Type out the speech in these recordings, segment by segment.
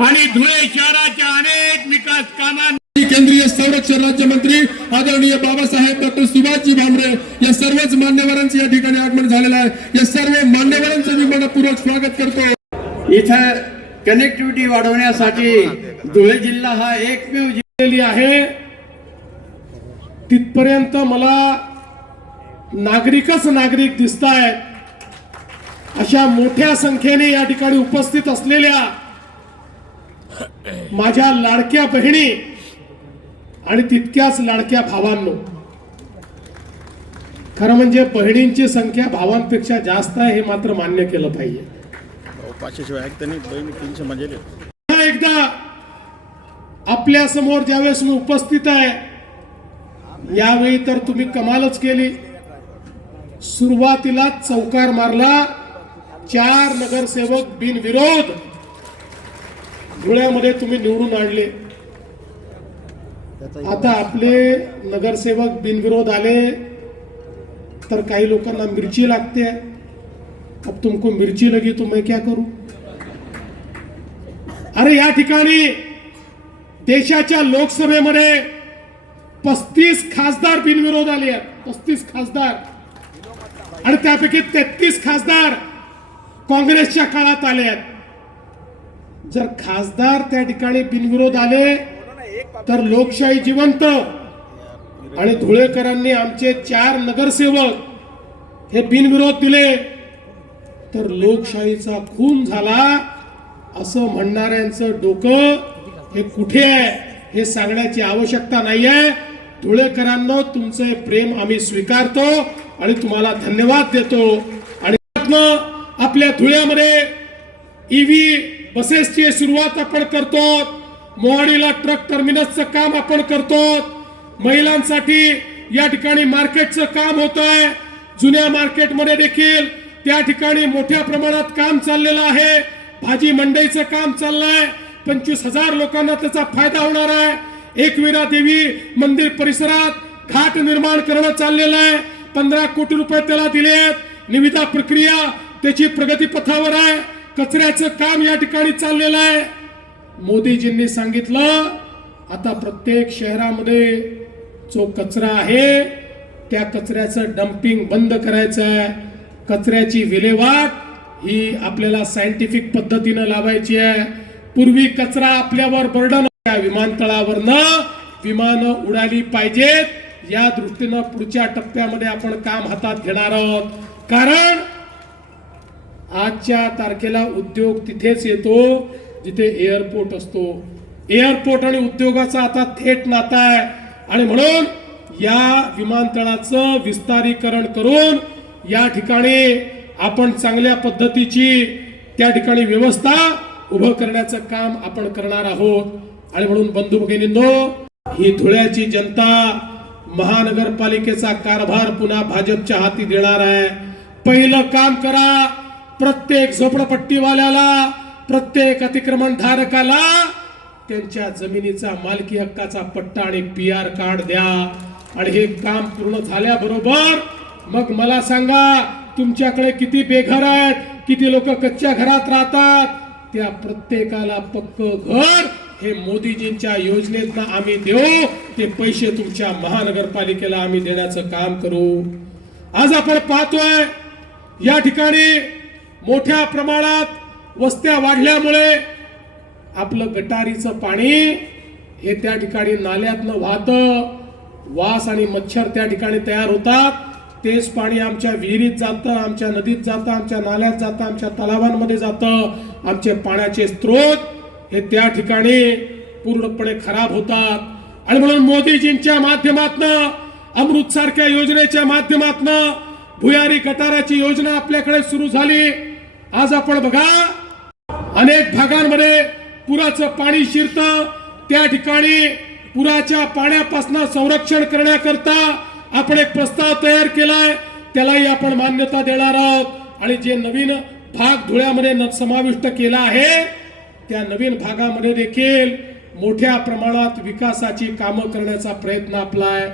आणि धुळे शहराच्या अनेक विकास कामांनी केंद्रीय संरक्षण राज्यमंत्री आदरणीय बाबासाहेब डॉक्टर सुभाषजी भामरे या सर्वच मान्यवरांचे या ठिकाणी आगमन झालेलं आहे। या सर्व मान्यवरांचं मी मनपूर्वक स्वागत करतो। इथं कनेक्टिव्हिटी वाढवण्यासाठी धुळे जिल्हा हा एकमेव जिल्हा आहे। तिथपर्यंत मला नागरिकच नागरिक दिसतायत। अशा मोठ्या संख्येने या ठिकाणी उपस्थित असलेल्या माझ्या लाडक्या बहिणी आणि तितक्याच लाडक्या भावांनो, खरं म्हणजे बहिणींची संख्या भावांपेक्षा जास्त आहे हे मात्र मान्य केलं पाहिजे। एकदा आपल्या समोर ज्यावेळेस मी उपस्थित आहे यावेळी तर तुम्ही कमालच केली। सुरुवातीला चौकार मारला, 4 नगरसेवक बिनविरोध धुळ्यामध्ये तुम्ही निवडून आणले। आता आपले नगरसेवक बिनविरोध आले तर काही लोकांना मिर्ची लागते। अब तुमको मिर्ची लगी तो मैं क्या करूं? अरे या ठिकाणी देशाच्या लोकसभेमध्ये 35 खासदार बिनविरोध आले आहेत। 35 खासदार आणि त्यापैकी 33 खासदार काँग्रेसच्या काळात आले आहेत। जर खासदार त्या ठिकाणी बिनविरोध आले तर लोकशाही जिवंत। आणि धुळेकरांनी आमचे 4 नगरसेवक हे बिनविरोध दिले तर लोकशाहीचा खून झाला असं म्हणणाऱ्यांचं डोकं हे कुठे आहे हे सांगण्याची आवश्यकता नाहीये। धुळेकरांनो, तुमचे प्रेम आम्ही स्वीकारतो आणि तुम्हाला धन्यवाद देतो। आणि आपल्या धुळ्यामध्ये ईव्ही बसेसची सुरुवात आपण करतो। मोहाडीला ट्रक टर्मिनसचं काम आपण करतो। महिलांसाठी या ठिकाणी मार्केटचं काम होत आहे। जुन्या मार्केटमध्ये देखील त्या ठिकाणी मोठ्या प्रमाणात काम चाललेलं आहे। भाजी मंडईचं काम चाललंय। 25,000 लोकांना त्याचा फायदा होणार आहे। एकविरा देवी मंदिर परिसरात घाट निर्माण करणं चाललेलं आहे। 15 कोटी रुपये त्याला दिले आहेत। निविदा प्रक्रिया त्याची प्रगती पथावर आहे। कचऱ्याचं काम या ठिकाणी चाललेलं आहे। मोदीजींनी सांगितलं आता प्रत्येक शहरामध्ये जो कचरा आहे त्या कचऱ्याचं डंपिंग बंद करायचं आहे। कचऱ्याची विल्हेवाट ही आपल्याला सायंटिफिक पद्धतीनं लावायची आहे। पूर्वी कचरा आपल्यावर बर्डन, विमानतळावरनं विमानं उडाली पाहिजेत या दृष्टीनं पुढच्या टप्प्यामध्ये आपण काम हातात घेणार आहोत। कारण आजच्या तारखेला उद्योग तिथेच येतो जिथे एअरपोर्ट असतो। एअरपोर्ट आणि उद्योगाचा आता थेट नाता आहे आणि म्हणून या विमानतळाचं विस्तारीकरण करून या ठिकाणी आपण चांगल्या पद्धतीची त्या ठिकाणी व्यवस्था उभं करण्याचं काम आपण करणार आहोत। आणि म्हणून बंधू भगिनींनो, ही धुळ्याची जनता महानगरपालिकेचा कारभार पुन्हा भाजपच्या हाती देणार आहे। पहिलं काम करा, प्रत्येक झोपडपट्टीवाल्याला, प्रत्येक अतिक्रमण धारकाला त्यांच्या जमिनीचा मालकी हक्काचा पट्टा आणि PR कार्ड द्या। आणि हे काम पूर्ण झाल्याबरोबर मग मला सांगा तुमच्याकडे किती बेघर आहेत, किती लोक कच्च्या घरात राहतात, त्या प्रत्येकाला पक्क घर हे मोदीजींच्या योजनेतनं आम्ही देऊ। ते पैसे तुमच्या महानगरपालिकेला आम्ही देण्याचं काम करू। आज आपण पाहतोय या ठिकाणी मोठ्या प्रमाणात वस्त्या वाढल्यामुळे आपलं गटारीचं पाणी हे त्या ठिकाणी नाल्यातनं वाहतं। वास आणि मच्छर त्या ठिकाणी तयार होतात। तेच पाणी आमच्या विहिरीत जातं, आमच्या नदीत जातं, आमच्या नाल्यात जातं, आमच्या तलावांमध्ये जातं। आमचे पाण्याचे स्रोत हे त्या ठिकाणी पूर्णपणे खराब होतात। आणि म्हणून मोदीजींच्या माध्यमातनं, अमृत सारख्या योजनेच्या माध्यमातनं भुयारी गटाराची योजना आपल्याकडे सुरू झाली। आज आपण बघा अनेक भागांमध्ये पुराचं पाणी शिरतं, त्या ठिकाणी पुराच्या पाण्यापासून संरक्षण करण्याकरता आपण एक प्रस्ताव तयार केलाय, त्यालाही आपण मान्यता देणार आहोत। आणि जे नवीन भाग धुळ्यामध्ये समाविष्ट केला आहे त्या नवीन भागामध्ये देखील मोठ्या प्रमाणात विकासाची कामं करण्याचा प्रयत्न आपला आहे।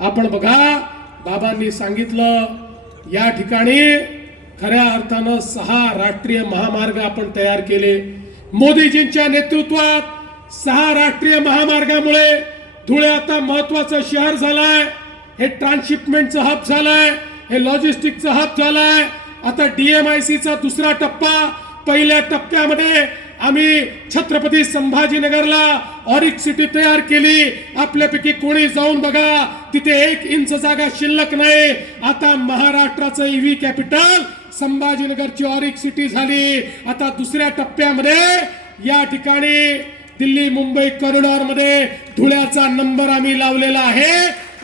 आपण बघा, बाबांनी सांगितलं या ठिकाणी खऱ्या अर्थानं 6 राष्ट्रीय महामार्ग आपण तयार केले। मोदीजींच्या नेतृत्वात 6 राष्ट्रीय महामार्गामुळे धुळे आता महत्वाचं शहर झालंय. हे ट्रान्सशिपमेंटचं हब झालंय, हे लॉजिस्टिकचं हब झालंय. आता DMICचा दुसरा टप्पा, पहिल्या टप्प्यामध्ये आम्ही छत्रपती संभाजीनगरला ऑरिक सिटी तयार केली. आपल्यापैकी कोणी जाऊन बघा, तिथे 1 इंच जागा शिल्लक नाही. आता महाराष्ट्राचं EV कॅपिटल संभाजीनगरची ऑरिक सिटी झाली. आता दुसऱ्या टप्प्यामध्ये या ठिकाणी दिल्ली मुंबई कॉरिडॉर मध्ये धुळ्याचा नंबर आम्ही लावलेला आहे.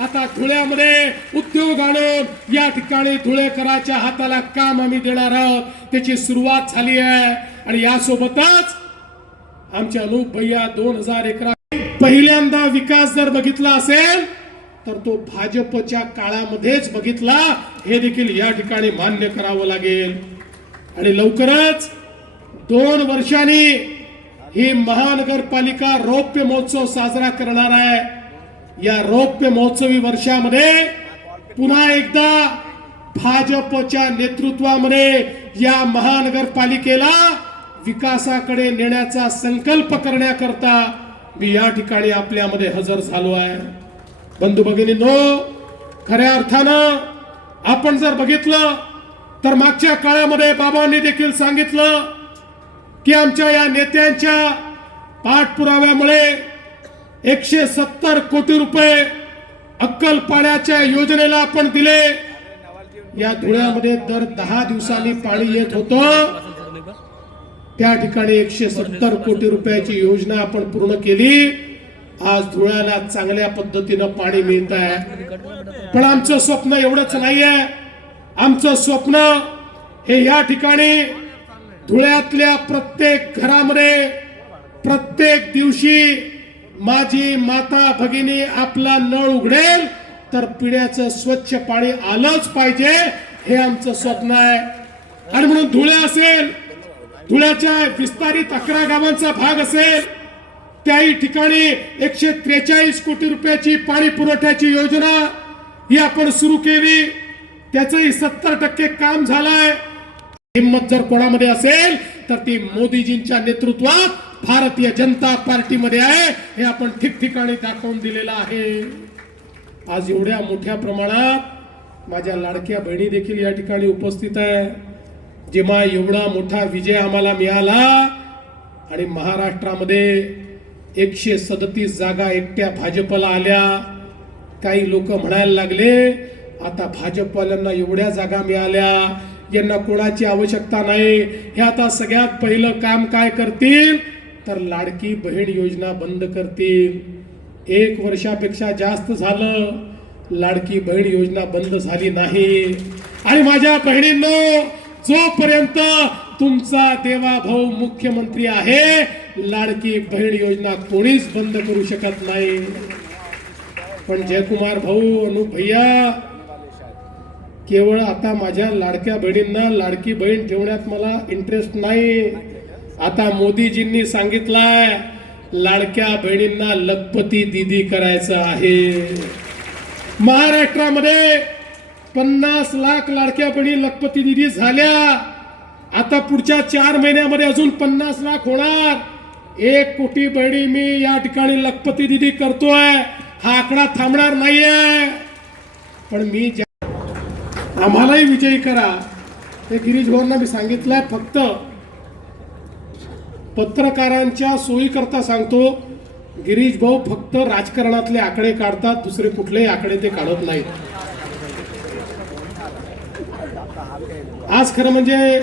आता धुळ्यामध्ये उद्योग आणून या ठिकाणी धुळेकरांच्या हाताला काम आम्ही देणार आहोत. त्याची सुरुवात झाली आहे. आणि यासोबतच आमचे अनुप भैया 2000 एकरा पहिल्यांदा विकास जर बघितला असेल तर तो भाजपच्या काळामध्येच बघितला, हे देखील या ठिकाणी मान्य करावं लागेल. आणि लवकरच 2 वर्षांनी ही महानगरपालिका रौप्य महोत्सव साजरा करणार आहे. या रौप्य महोत्सवी वर्षामध्ये पुन्हा एकदा भाजपच्या नेतृत्वामध्ये या महानगरपालिकेला विकासाकडे नेण्याचा संकल्प करण्याकरता मी या ठिकाणी आपल्यामध्ये हजर झालो आहे. बंधू भगिनींनो, खऱ्या अर्थानं आपण जर बघितलं तर मागच्या काळामध्ये बाबांनी देखील सांगितलं की आमच्या या नेत्यांच्या पाठपुराव्यामुळे 170 कोटी रुपये अक्कलपाड्याच्या योजनेला आपण दिले. या धुळ्यामध्ये दर 10 दिवसांनी पाणी येत होतं. त्या ठिकाणी 170 कोटी रुपयाची योजना आपण पूर्ण केली. आज धुळ्याला चांगल्या पद्धतीनं पाणी मिळत आहे. पण आमचं स्वप्न एवढंच नाहीये. आमचं स्वप्न हे या ठिकाणी धुळ्यातल्या प्रत्येक घरामध्ये प्रत्येक दिवशी माझी माता भगिनी आपला नळ उघडेल तर पिण्याचं स्वच्छ पाणी आलंच पाहिजे, हे आमचं स्वप्न आहे. आणि म्हणून धुळे असेल, धुळ्याच्या विस्तारित 11 गावांचा भाग असेल, त्याही ठिकाणी 143 कोटी रुपयाची पाणी पुरवठ्याची योजना ही आपण सुरू केली. त्याचंही 70% काम झालंय. हिम्मत जर कोणामध्ये असेल तर ती मोदीजींच्या नेतृत्वात भारतीय जनता पार्टीमध्ये आहे, हे आपण ठिकठिकाणी दाखवून दिलेलं आहे. आज एवढ्या मोठ्या प्रमाणात माझ्या लाडक्या बहिणी देखील या ठिकाणी उपस्थित आहे. जेव्हा एवढा मोठा विजय आम्हाला मिळाला आणि महाराष्ट्रामध्ये 137 जागा एकट्या भाजपला आल्या, काही लोक म्हणायला लागले आता भाजपवाल्यांना एवढ्या जागा मिळाल्या, यांना कोणाची आवश्यकता नाही. हे आता सगळ्यात पहिलं काम काय करतील तर लाडकी बहीण योजना बंद करतील. 1 वर्षापेक्षा जास्त झालं, लाडकी बहीण योजना बंद झाली नाही. आणि माझ्या बहिणींनो, जोपर्यंत तुमचा देवाभाऊ मुख्यमंत्री आहे, लाडकी बहीण योजना कोणीच बंद करू शकत नाही. पण जयकुमार भाऊ, अनुप भैया, केवळ आता माझ्या लाडक्या बहिणींना लाडकी बहीण ठेवण्यात मला इंटरेस्ट नाही. आता मोदीजींनी सांगितलंय लाडक्या बहिणींना लखपती दीदी करायचं आहे. महाराष्ट्रामध्ये 50 लाख लाडक्या बहिणी लखपती दीदी झाल्या. आता पुढच्या 4 महिन्यामध्ये अजून 50 लाख होणार. 1 कोटी बहिणी मी या ठिकाणी लखपती दीदी करतोय. हा आकडा थांबणार नाहीये. पण मी आम्हालाही विजयी करा, हे गिरीश भाऊंना मी सांगितलंय. फक्त पत्रकारांच्या सोयीकरता सांगतो, गिरीश भाऊ फक्त राजकारणातले आकडे काढतात, दुसरे कुठलेही आकडे ते काढत नाहीत. आज खरं म्हणजे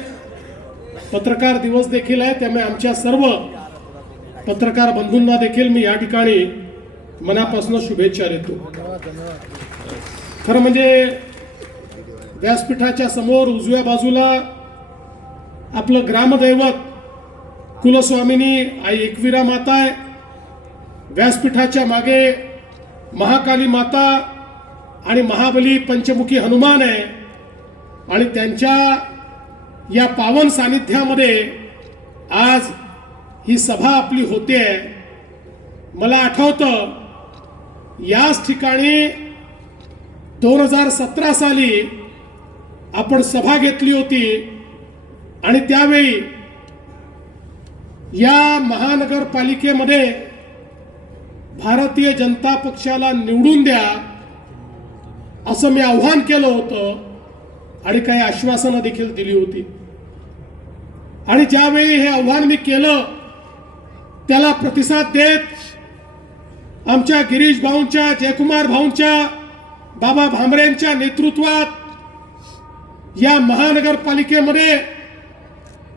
पत्रकार दिवस देखील आहे, त्यामुळे आमच्या सर्व पत्रकार बंधूंना देखील मी या ठिकाणी मनापासून शुभेच्छा देतो. खरं म्हणजे व्यासपीठाच्या समोर उजव्या बाजूला आपलं ग्रामदैवत कुलस्वामिनी आई एकविरा माता आहे. व्यासपीठाच्या मागे महाकाली माता आणि महाबली पंचमुखी हनुमान आहे. आणि त्यांच्या या पावन सानिध्यामध्ये आज ही सभा आपली होते. मला आठवतं याच ठिकाणी 2017 साली आपण सभा घेतली होती आणि त्यावेळी या महानगरपालिकेमध्ये भारतीय जनता पक्षाला निवडून द्या असं मी आव्हान केलं होतं आणि काही आश्वासनं देखील दिली होती. आणि ज्यावेळी हे आव्हान मी केलं त्याला प्रतिसाद देत आमच्या गिरीश भाऊंच्या, जयकुमार भाऊंच्या, बाबा भामरेंच्या नेतृत्वात या महानगरपालिकेमध्ये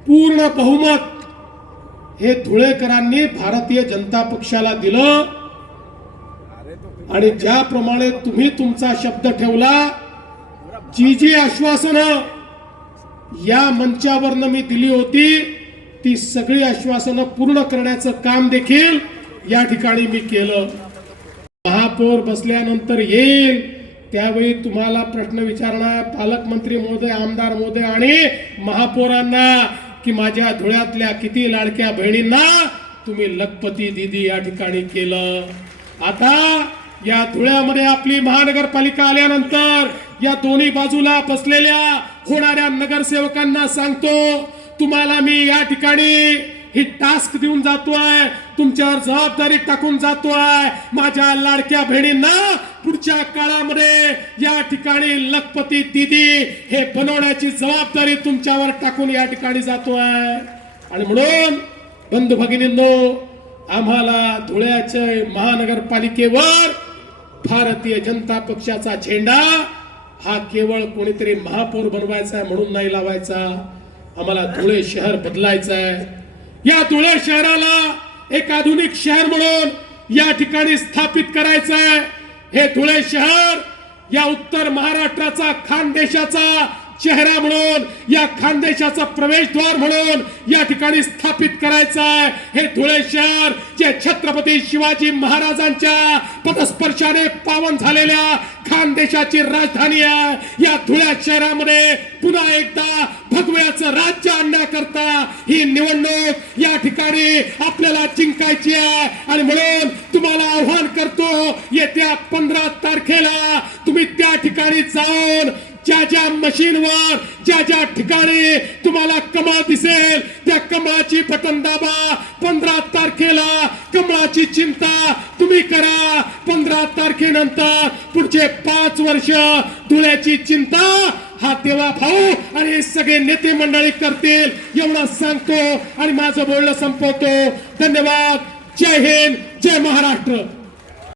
पूर्ण बहुमत हे धुळेकरांनी भारतीय जनता पक्षाला दिलं. आणि ज्याप्रमाणे तुम्ही तुमचा शब्द ठेवला, जी आश्वासनं या मंचावरनं मी दिली होती ती सगळी आश्वासनं पूर्ण करण्याचं काम देखील या ठिकाणी मी केलं. महापौर बसल्यानंतर येईल त्यावेळी तुम्हाला प्रश्न विचारणार पालकमंत्री महोदय, आमदार महोदय आणि महापौरांना की माझ्या धुळ्यातल्या किती लाडक्या बहिणींना तुम्ही लखपती दिदी या ठिकाणी केलं. आता या धुळ्यामध्ये आपली महानगरपालिका आल्यानंतर या दोन्ही बाजूला बसलेल्या होणाऱ्या नगरसेवकांना सांगतो, तुम्हाला मी या ठिकाणी ही टास्क देऊन जातोय, तुमच्यावर जबाबदारी टाकून जातोय. माझ्या लाडक्या बहिणींना पुढच्या काळामध्ये या ठिकाणी लखपती दीदी हे बनवण्याची जबाबदारी तुमच्यावर टाकून या ठिकाणी जातोय. आणि म्हणून बंधू भगिनींनो, आम्हाला धुळ्याच्या महानगरपालिकेवर भारतीय जनता पक्षाचा झेंडा हा केवळ कोणीतरी महापौर बनवायचा आहे म्हणून नाही लावायचा. आम्हाला धुळे शहर बदलायचं आहे. या धुळे शहराला एक आधुनिक शहर म्हणून या ठिकाणी स्थापित करायचं आहे. हे धुळे शहर या उत्तर महाराष्ट्राचा खानदेशाचा चेहरा म्हणून, या खानदेशाचा प्रवेशद्वार म्हणून या ठिकाणी स्थापित करायचं आहे. हे धुळे शहर जे छत्रपती शिवाजी महाराजांच्या पदस्पर्शाने पावन झालेल्या खानदेशाची राजधानी आहे. या धुळे शहरामध्ये पुन्हा एकदा भगव्याचं राज्य आणण्याकरता ही निवडणूक या ठिकाणी आपल्याला जिंकायची आहे. आणि म्हणून तुम्हाला आव्हान करतो, येत्या 15 तारखेला तुम्ही त्या ठिकाणी जाऊन ज्या ज्या मशीनवर ज्या ज्या ठिकाणी तुम्हाला कमळ दिसेल त्या कमळाची बटन दाबा. 15 तारखेला कमळाची चिंता तुम्ही करा. 15 तारखेनंतर पुढचे 5 वर्ष धुळ्याची चिंता हा देवा भाऊ आणि सगळे नेते मंडळी करतील एवढं सांगतो आणि माझं बोलणं संपवतो. धन्यवाद. जय हिंद, जय महाराष्ट्र.